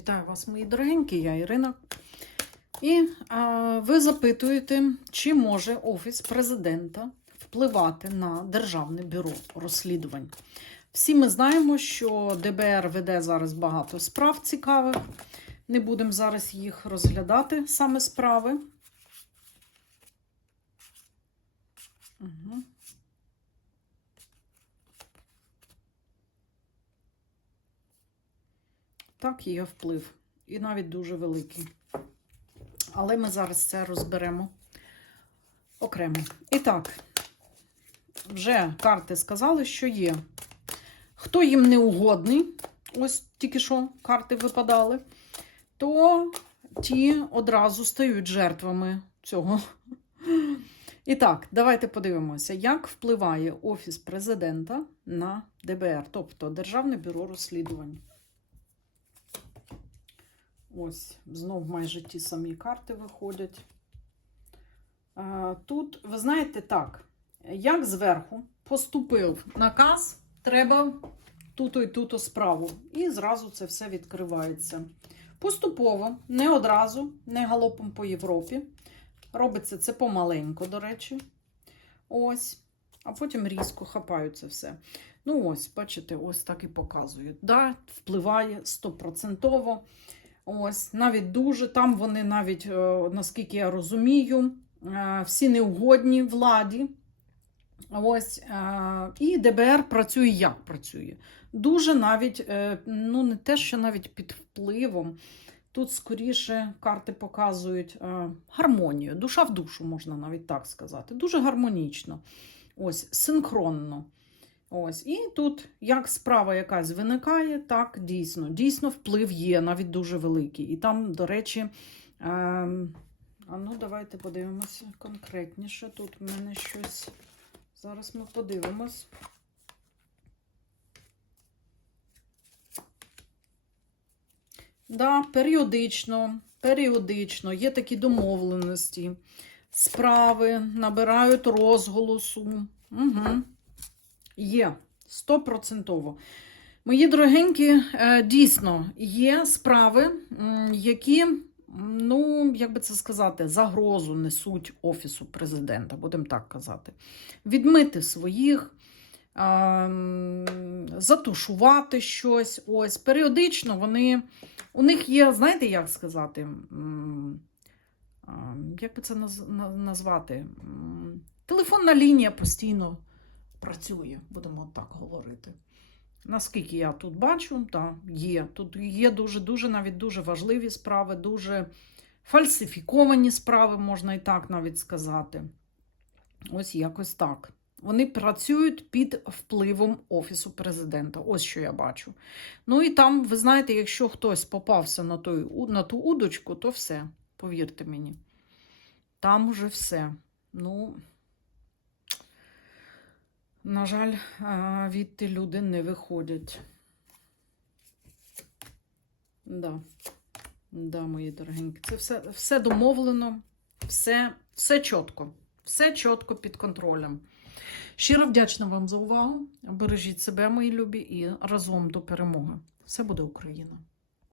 Вітаю вас, мої дорогенькі, я Ірина. І а, ви запитуєте, чи може Офіс президента впливати на Державне бюро розслідувань. Всі ми знаємо, що ДБР веде зараз багато справ цікавих. Не будемо зараз їх розглядати, саме справи. Угу. Так, є вплив. І навіть дуже великий. Але ми зараз це розберемо окремо. І так, вже карти сказали, що є. Хто їм не угодний, ось тільки що карти випадали, то ті одразу стають жертвами цього. І так, давайте подивимося, як впливає Офіс президента на ДБР, тобто Державне бюро розслідувань. Ось, знов майже ті самі карти виходять. Тут, ви знаєте, так, як зверху поступив наказ, треба ту-то і ту-то справу. І зразу це все відкривається. Поступово, не одразу, не галопом по Європі. Робиться це помаленько, до речі. Ось. А потім різко хапають це все. Ну, ось, бачите, ось так і показують. Да, Впливає стопроцентово. Ось, навіть дуже. Там вони навіть, е, наскільки я розумію, е, всі неугодні владі. Ось, е, І ДБР працює як працює. Дуже навіть, ну, не те, що навіть під впливом. Тут, скоріше, карти показують гармонію, душа в душу, можна навіть так сказати. Дуже гармонічно, ось, синхронно. Ось, І тут як справа якась виникає, так дійсно. Дійсно, вплив є, навіть дуже великий. І там, до речі, е, а ну давайте подивимося конкретніше. Тут в мене щось. Зараз ми подивимось. Да, періодично, періодично є такі домовленості, справи набирають розголосу. Угу. Є стопроцентово. Мої дорогенькі, е, дійсно, є справи, які, ну, як би це сказати, загрозу несуть Офісу президента, будемо так казати. Відмити своїх, затушувати щось. Ось, періодично вони. У них є, знаєте, як сказати, як би це назвати? Телефонна лінія постійно працює, будемо так говорити. Наскільки я тут бачу, так, є. Тут є дуже-дуже навіть дуже важливі справи, дуже фальсифіковані справи, можна і так навіть сказати. Ось якось так. Вони працюють під впливом Офісу президента. Ось що я бачу. Ну і там, ви знаєте, якщо хтось попався на той, на ту удочку, то все, повірте мені. Там уже все. Ну. На жаль, відти люди не виходять. Да. Да, мої дорогенькі. Це все все домовлено, все, все чітко, все чітко під контролем. Щиро вдячна вам за увагу. Бережіть себе, мої любі, і разом до перемоги. Все буде Україна!